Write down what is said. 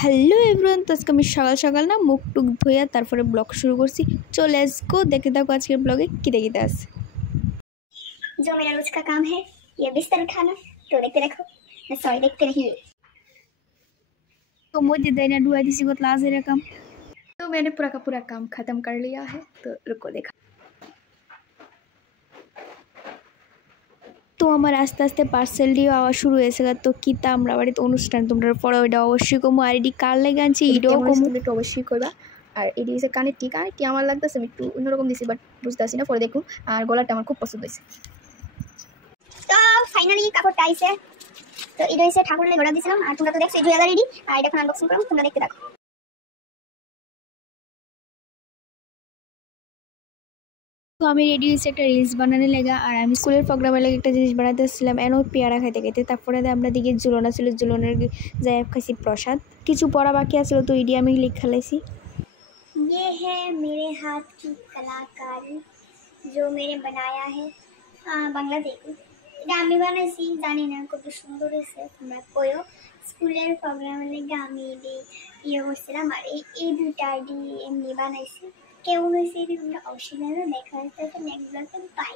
Hello everyone, তো আজকে আমি সকাল সকাল না মুখ টুক ধুইয়া তারপরে ব্লগ শুরু করছি। চো লেটস গো, দেখে থাকো আজকের ব্লগে কি দেখিতে আছে। जो मेरा रोज का काम है ये बिस्तर उठाना, तो देखते रखो। सॉरी, देखते रहिए। तो मुझे देना डुआ दिसी को क्लास है रकम। तो मैंने पूरा का पूरा काम खत्म कर लिया है, तो रुको देखा। তো আমার আস্তে আস্তে পার্সেল দিয়ে আওয়া শুরু হয়েছে। তো কিতা আমরা বাড়িতে অনুষ্ঠান তোমরা পরে ওইটা অবশ্যই কমু। আর এটি কার লেগে আনছি এটাও কমু, তুমি একটু অবশ্যই করবা। আর এটি হচ্ছে কানেরটি আমার লাগতেছে, আমি একটু অন্যরকম দিছি, বাট বুঝতেছি না, পরে দেখুন। আর গলাটা আমার খুব পছন্দ হয়েছে। তো ফাইনালি কাপড়টা আইছে। তো এটা হচ্ছে ঠাকুরের অর্ডার দিছিলাম, আর তোমরা তো দেখছো জুয়েলারি রেডি। আর এটা এখন আনবক্সিং করব, তোমরা দেখতে থাকো। তো আমি রেডি হয়েছি একটা রিলস বানানোর লেগা। আর আমি স্কুলের প্রোগ্রামের লেগে একটা জিনিস বানাতে আসছিলাম, এনও পেয়ারা খাইতে খাইতে। তারপরে আমরা দিকে ঝুলনা ছিল, ঝুলনের যাই খাইছি প্রসাদ। কিছু পড়া বাকি আছিল, তো এটি আমি লিখা লাইছি। ये है मेरे हाथ की कलाकारी जो मैंने बनाया है। বাংলা দেখো, এটা আমি বানাইছি, জানি না কত সুন্দর হয়েছে, তোমরা কইও। স্কুলের প্রোগ্রামের লেগে আমি ইয়ে করছিলাম, আর এই দুইটা আইডি এমনি বানাইছি। কেমন হয়েছে তোমরা অবশ্যই জানো। দেখা হচ্ছে নেক্সট ব্লগে, বাই।